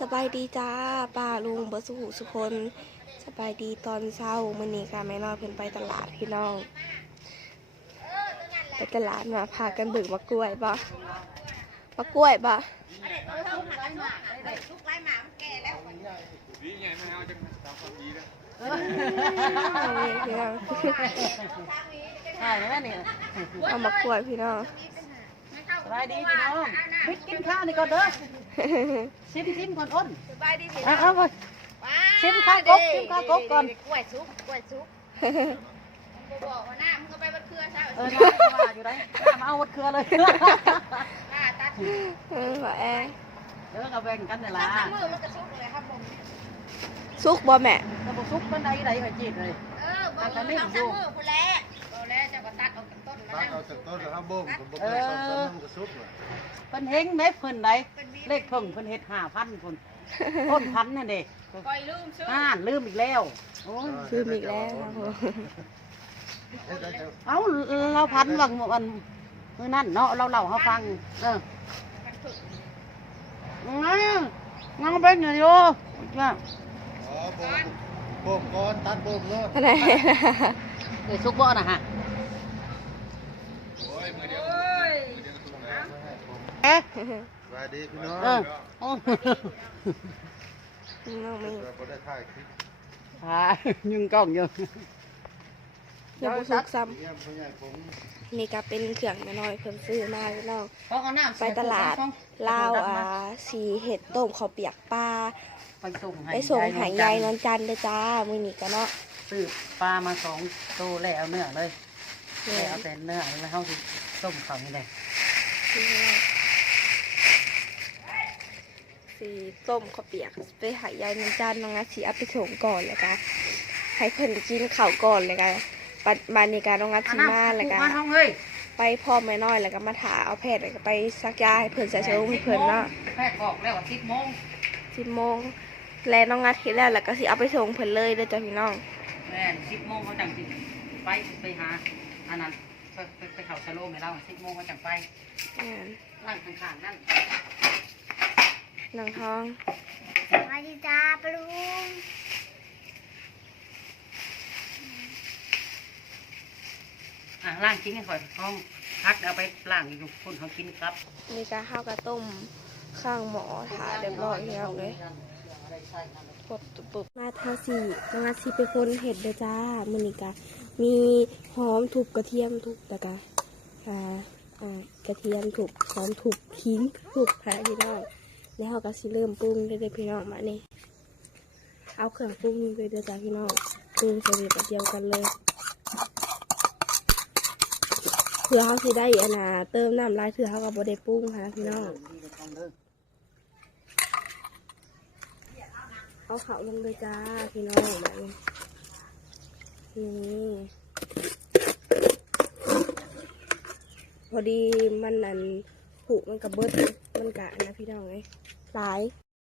สบายดีจ้าป้าลุงบสุขุสุคนสบายดีตอนเช้ามื้อนี้ค่ะแม่น้อยเพิ่นไปตลาดพี่น้องไปตลาดมาพากันบึกมะกล้วยบ่มะกล้วยบ่ดีไงไม่เอาจะเอาเลยพี่น้องใช่ไหมเอามะกล้วยพี่น้อง บายดีพี่น้องไปกินข้าวนี่ก่อนเด้อชิมชิมก่อนอ้นสบายดีพี่เอาน้องเอาไปชิมข้าวกบชิมข้าวกบก่อนกล้วยซุปกล้วยซุปมึงบอกว่าหน้ามึงก็ไปบัดเครือใช่เออน้ำว่าอยู่ไหนน้ำเอาวัดเครือเลยหน้าตัดเออว่าแอเดี๋ยวเราแบ่งกันนี่ตัล่ะดทั้งมือมันก็ซุปเลยครับผมสุกบ่แม่ถ้าบุกซุปมันใดใดไปจีบเลยเออบอกเลยทั้งมือพูดแล้ ต้นมาตัดแล้วเอาจากต้นแล้วครับบ่มผมบอกเลยสองสามมันก็ซุปเลยเพิ่นเฮงเม็ดเพิ่นใดเลขเพิ่งเพิ่นเฮ็ดห้าพันคนต้นพันนั่นเด้คอยลืมซุปอ่านลืมอีกแล้วโอ้ยคืออีกแล้วโอ้โหเฮ็ดได้จังเอาเราพันวังวันมื้อนั่นเนาะเราเล่าให้ฟัง เออมันฝึกงาเงาเป็นอย่างอยู่จ้ะอ๋อบ่มบ่มก่อนตัดบ่มเนาะอันไหนเอ้ยซุกบ่นะฮะ โอ้ยมือเดียว โอ้ย มือเดียวก็ถูกแล้ว เอ๊ะสวัสดีพี่น้องเออโอ้น้องมีเราบ่ได้ถ่ายคลิปหายิงกล้องอยู่ยังบ่สุกซ้เยี่ยมพ่อใหญ่ผมำนี่ก็เป็นเครื่องแม่น้อยเพิ่นซื้อมาพี่น้องต้องเอาน้ำไปตลาดลาวอ่าสีเห็ดต้มข้าวเปียกปลาไปส่งให้ไปส่งหายยายนวลจันทร์เด้อจ้ามื้อนี้ก็เนาะซื้อปลามาสองตัวแล้วเอาเนื้อเลยแล้วเอาแต่เนื้อแล้วเขาสิต้มเขานี่แหละ สีต้มข้าวเปียก ไปหายยายนวลจันทร์น้องนัทสิเอาไปส่งก่อนแล้วก็ให้เพิ่นกินข้าวก่อนเลยก็บัดบานนี้ก็น้องนัทสิมาแล้วก็มาท้องเฮ้ยไปพ่อแม่น้อยแล้วก็มาถาเอาแพทย์แล้วก็ไปซักยาให้เพิ่นใส่เชื้อให้เพิ่นเนาะแพทย์บอกแล้วว่าสิบโมงสิบโมงแล้วน้องนัทคิดแล้วแล้วก็สิเอาไปส่งเพิ่นเลยเด้อจ้าพี่น้องแม่นสิบโมงเขาจังสิไปไปหาอันนั้นไปไปไปเขาสโลมให้เราสิบโมงเขาจังไปอ่าร่างข้างๆนั่น นางทองสบายดีจ้าปลุงอะล่างทิ้งให้ข่อยห้องพักเอาไปล่างอยู่คนเขากินครับนี่ก็ข้าวกระต้มข้างหมอถาเรียบร้อยแล้วเลยกดปุ๊บมาทาสีน้องนัทสิเป็นคนเห็ดเด้อจ้ามื้อนี้ก็มีหอมถูกกระเทียมถูกแล้วก็อ่าอ่ากระเทียมถูกหอมถูกขิงถูกค่ะพี่น้อง แล้วเราก็สิเริ่มปรุงเลยเด้พี่น้องมานี่เอาเครื่องปรุงเลยเด้อจ้าพี่น้องปรุงใส่แบบเดียวกันเลยเพื่อเขาสิได้อันน่ะเติมน้ำลายเถื่อเขากับบไดปรุงค่ะพี่น้องเอาเขาลงเลยจ้าพี่น้องแบบนี้นี่พอดีมันอัน ผูกมันกับเบิดมันกะนะพี่น้องไงหลาย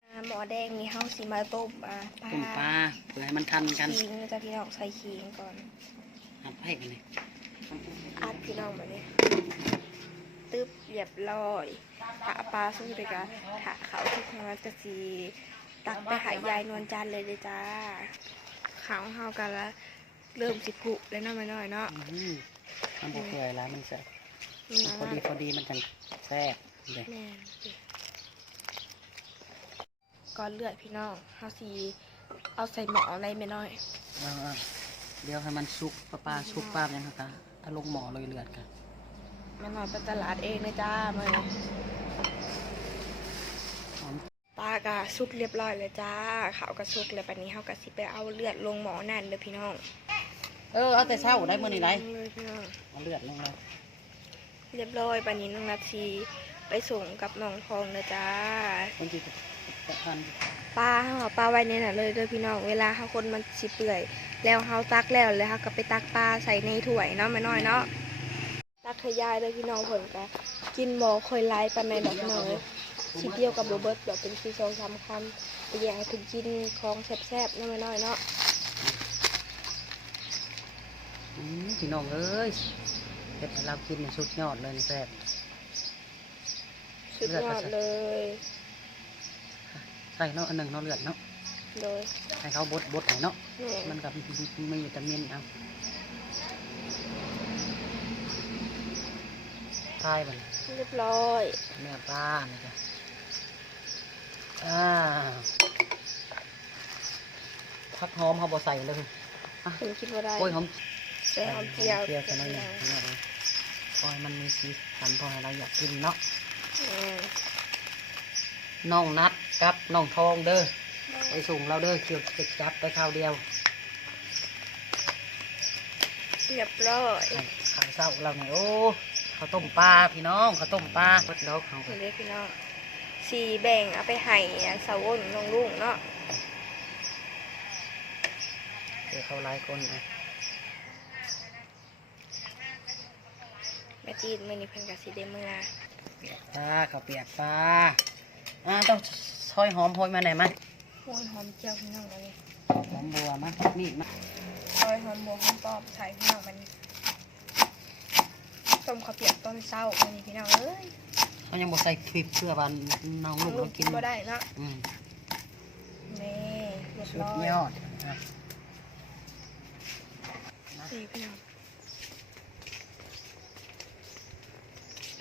อ่าหมอแดงนี่เขาสิมาต้มอ่าปลาต้มปลาเพื่อให้มันทันกันขิงนะจ้าพี่น้องใส่ขิงก่อนหัดให้กันเลยอัดพี่น้องมาเนี่ยตึ๊บเรียบร้อยถาปลาสู้เลยกะถาเขาทุกครั้งจะสีตักไปหายายนวลจันทร์เลยเลยจ้าขาวเฮากันละเริ่มสิผุแล้วเนาะไม่น้อยเนาะอืมมันบกเปื่อยแล้วมันแซ่บนี่นะ พอดีพอดีมันจังแซ่บเลยแม่นสิก่อนเลือดพี่น้องเฮาสีเอาใส่หมออะไรไม่น้อย เอาเอาเดี๋ยวให้มันสุกปลาปลาสุกปลาเนี่ยค่ะเอาลงหม้อเลยเลือดกันแม่น้อยไปตลาดเองเลยจ้ามาหอมปลากะสุกเรียบร้อยเลยจ้าขาวกะสุกเลยปันนี้เฮากะสิไปเอาเลือดลงหมอนั่นเด้อพี่น้องเออเอาแต่เช้าได้มื้อนี้ได้เลยพี่น้องเอาเลือดลงเลย เรียบร้อยปันนี้น้องนาทีไปส่งกับน้องทองเลยจ้าคนที่จะทันปลาเฮาเอาปลาไว้ในน่ะเลยเด้อพี่น้องเวลาเฮาคนมันสิเปื่อย แล้วเฮาตักแล้วเลยเฮาก็ไปตักปลาใส่ในถ้วยเนาะแม่น้อยเนาะตักให้ยายเด้อพี่น้องเพิ่นก็กินบ่ค่อยหลายปานใดดอกน้อยสิเดียวกับบ่เบิดแบบเป็นสิสองสามคำไปแย่งให้เพิ่นกินของแซ่บๆเนาะแม่น้อยเนาะอืมพี่น้องเอ้ย เห็ดให้เรากินนี่สุดยอดเลยนี่แซ่บสุดยอดเลย ใส่เนาะอันหนึ่งเนาะเลือดเนาะโดยให้เขาบดบดให้เนาะแม่มันกับมีวิตามินเอาทายมันเรียบร้อยแม่ป้านี่จ้ะอ่าผักหอมเขาบ่ใส่เลยผมคิดว่าได้ โอ้ยหอม ใส่หอมเจียวเจียวใช่ไหมเนี่ยพอให้มันมีสีสันพอให้เราอยากกินเนาะแม่น้องนัดกับน้องทองเด้อไปส่งเราเด้อเกี่ยวจะจับไปข้าวเดียวเรียบร้อยให้ข้าวเศร้าเราเนี่ยโอ้ข้าวต้มปลาพี่น้องข้าวต้มปลาเบิดดอกเขาก็นี่เลยพี่น้องสีแบ่งเอาไปให้อันเสาอ้นน้องลุงเนาะเดี๋ยวเขาหลายคนอะ แม่ จีนมื่อนี้เพิ่นกับสีเดเมื่อเปียกปลาข้าวเปียกปลาอ่าต้องซอยหอมโหยมาไหนอยมาโอ้ยหอมเจียวพี่น้องเลยหอมบัวมานี่มาซอยหอมบัวหอมปอบใส่พี่น้องมันต้มข้าวเปียกต้นเศร้ามื่อนี้พี่น้องเอ้ยเขายังบอกใส่พริกเพื่อวันน้องน้ลูองกลุเรางกิกินนบ่ได้เนาะอืมนี่เรียบสุดร้อยยอดอะนี่พี่น้อง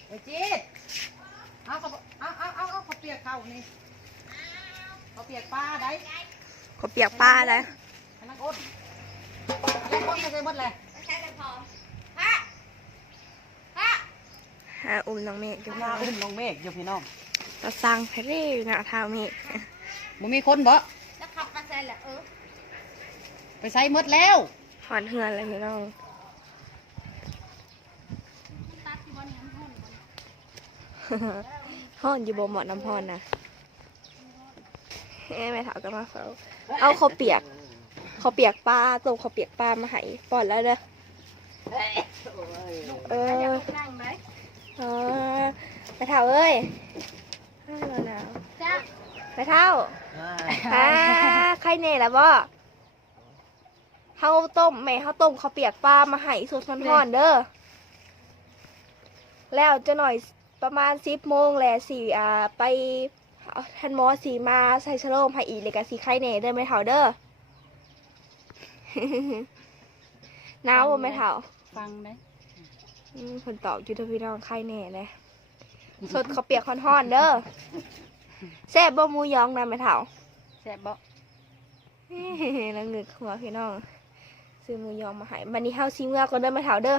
ไอ้จีดเอาข้าวเอาเอาเอาเอาข้าวเปียกเข้านี่ข้าวเปียกปลาได้ข้าวเปียกปลาเลยให้นักอ้นแล้วอ้นไม่ใช่เบดเลยใช้แต่พอฮะฮะหาอุ้มน้องเมฆอยู่มาอุ้มน้องเมฆอยู่พี่น้องเราสั่งเพรีอยู่หน้าเท้าเมฆบ่มีคนบ่แล้วขับมาใส่แหละเออไปใส่หมดแล้วหอนเฮือนเลยพี่น้อง ตัดที่วันนี้ห้อง ห้อนอยู่บ่เหมาะน้ำพรนะแม่ถามกันมาเขาเอาเขาเปียกเขาเปียกปลาต้มข้าเปียกปลามาให้ปอนแล้วเด้อเออเออแม่เท่าเอ้ยอ้าวหนาวจ้าแม่เท่าอ่าใครเน่ละบ่เฮาต้มแม่เฮาต้มข้าวเปียกปลามาให้สดร้อนเด้อแล้วจะหน่อย ประมาณสิบโมงแหละสี่อ่าไปเอาท่านหมอสีมาใส่ชะโลมให้อีกเลยกะสีไข่เน่เด้อแม่เท่าเด้อหนาวบ่แม่เท่าฟังได้อืมคนตอบอยู่ที่พี่น้องไข่แน่เลยสดข้าวเปียกห่อนๆเด้อแซ่บบ่หมูยองนะแม่เฒ่า แซ่บบ่แล้วงึกหัวพี่น้องซื้อหมูยองมาให้บันนี้เฮาซีเมื่อก่อนเด้อแม่เฒ่าเด้อ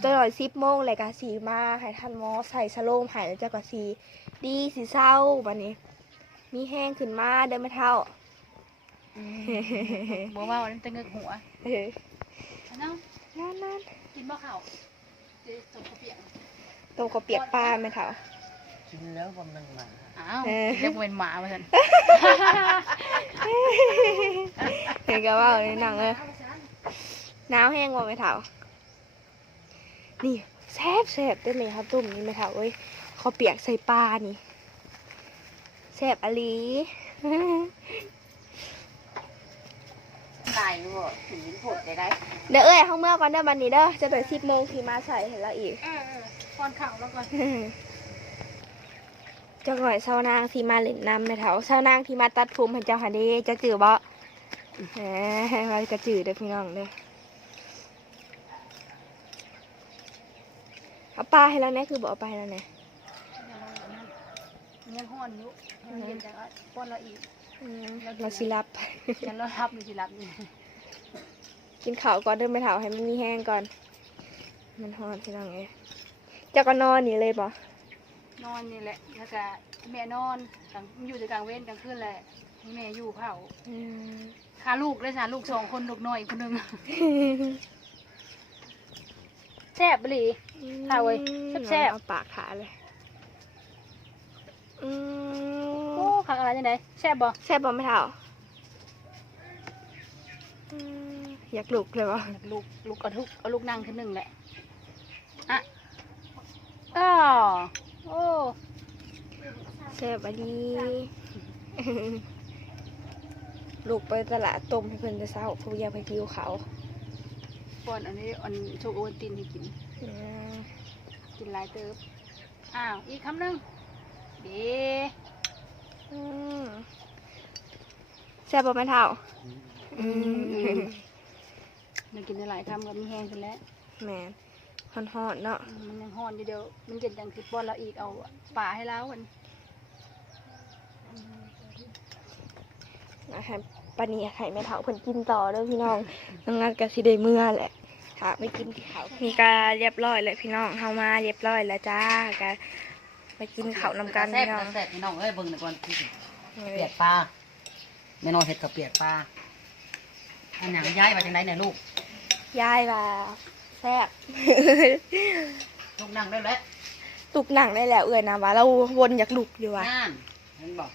จนหน่อยสิบโมงเลยกะสีมาให้ท่านหมอใส่สโลมให้แล้วเจ้าก็สีดีสีเศร้าบันนี้ มีแห้งขึ้นมาเด้อแม่เฒ่าบ่ว่าวันนี้จะเงึกหัวเออน้องนั่นนั่นกินบ่ข้าวเดี๋ยวตกข้าวเปียกๆต้มข้าวเปียกปลาแม่เฒ่ากินแล้วบ่มันมาอ้าวเออเรียกเป็นหมามาเถอะเห็นกับว่าในหนังเลยหนาวแห้งว่าไม่เท่า นี่แซ่บแซ่บได้ไหมครับตุ่มนี่ไม่เท่าเอ้ยเขาวเปียกใส่ปลานี่แซ่บอหลีได้บ่ถึงผดได้ได้เดี๋ยวเอ้ยห้องเมื่อก่อนเด้อบันนี้เด้อจะเปิดสิบโมงที่มาใส่เห็นแล้วอีกเออเออป้อนข้าวแล้วก่อนเจ้าหน่อยเศร้านางที่มาเล่นน้ำไม่เท่าเศร้านางที่มาตัดผมให้เจ้าหันเดีจะจือบ่แหมเราจะจือเด้อพี่น้องเด้อ เอาปลาให้แล้วเนี่ยคือบอกเอาปลาให้แล้วเนี่ยยังห้อนอยู่ยังเย็นจังอะป้อนเราอีกอืมเราสิรับยันเราทับหรือสิรับนี่กินข้าวก่อนเดินไปเถาให้มันมีแห้งก่อน มันหอนพี่น้องเอ้ยเจะก็นอนนี่เลยปะนอนนี่แหละแล้วก็แม่นอนกลางอยู่แต่กลางเว้นกลางคืนแหละแม่อยู่เผาอืมค่าลูกเลยสาลูกสองคนลูกน้อยอีกคนหนึง แซ่บบ่หลีค่ะเว้ยแซ่บๆเอาปากขาเลยอืโอ้มขักอะไรจังไดแซ่บบ่แซ่บบ่ไม่เท่าอืมอยากลุกเลยปะลูกลูกเอาลูกเอาลูกนั่งขึ้นหนึ่งแหละอะอ้อโอ้แซ่บอะดีลูกไปตลาดต้มให้เพิ่นจะเศร้าเพราะอยากไปกิวเขาว ป้อนอันนี้อันโชกโอวัลตินให้กินอืมกินหลายเติบ อ้าว อีกคำหนึ่งเด้อืมซ่บบ่แม่เท่าอืมมันกินได้หลายคำกับมันแห้งขึ้นแล้ว แม่นฮอนๆเนาะ มันยังห่อนอยู่เดียว มันเจ็ดดังสิป้อนเราอีกเอาปลาให้แล้วกันนะคะ ปานนี้ไข่แม่เท่าเพิ่นกินต่อเด้อพี่น้องน้องนัดก็สิได้เมื่อแหละค่ะไม่กินข้าวมีกาเรียบร้อยแล้วพี่น้องเฮามาเรียบร้อยแล้วจ้าก็ไปกินข้าวนำกันแซ่บพี่น้องแซ่บพี่น้องเอ้ยเบิ่งหน่อยก่อนพี่เปียกปลาแม่น้องเห็ดกับเปียกปลาอันหยังย้ายมาจังไดเนี่ยลูกยายว่าแซ่บลูกนั่งได้แล้วตุกหนังได้แล้วเอื่อยนะว่าเราวนอยากลุกอยู่ว่ะนั่นเห็นบอก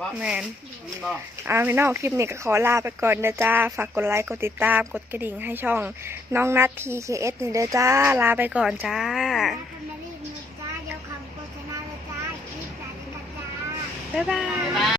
บอกแมนเห็นบอกอ่าพี่น้องคลิปนี้ก็ขอลาไปก่อนเด้อจ้า ฝากกดไลค์กดติดตามกดกระดิ่งให้ช่อง น้องนัด TKS นี่เด้อจ้า ลาไปก่อนจ้าคุณแม่รีบนะจ้าเดี๋ยวคำโฆษณาเลยจ้าคลิปจ้าเลยนะจ้าบ๊ายบาย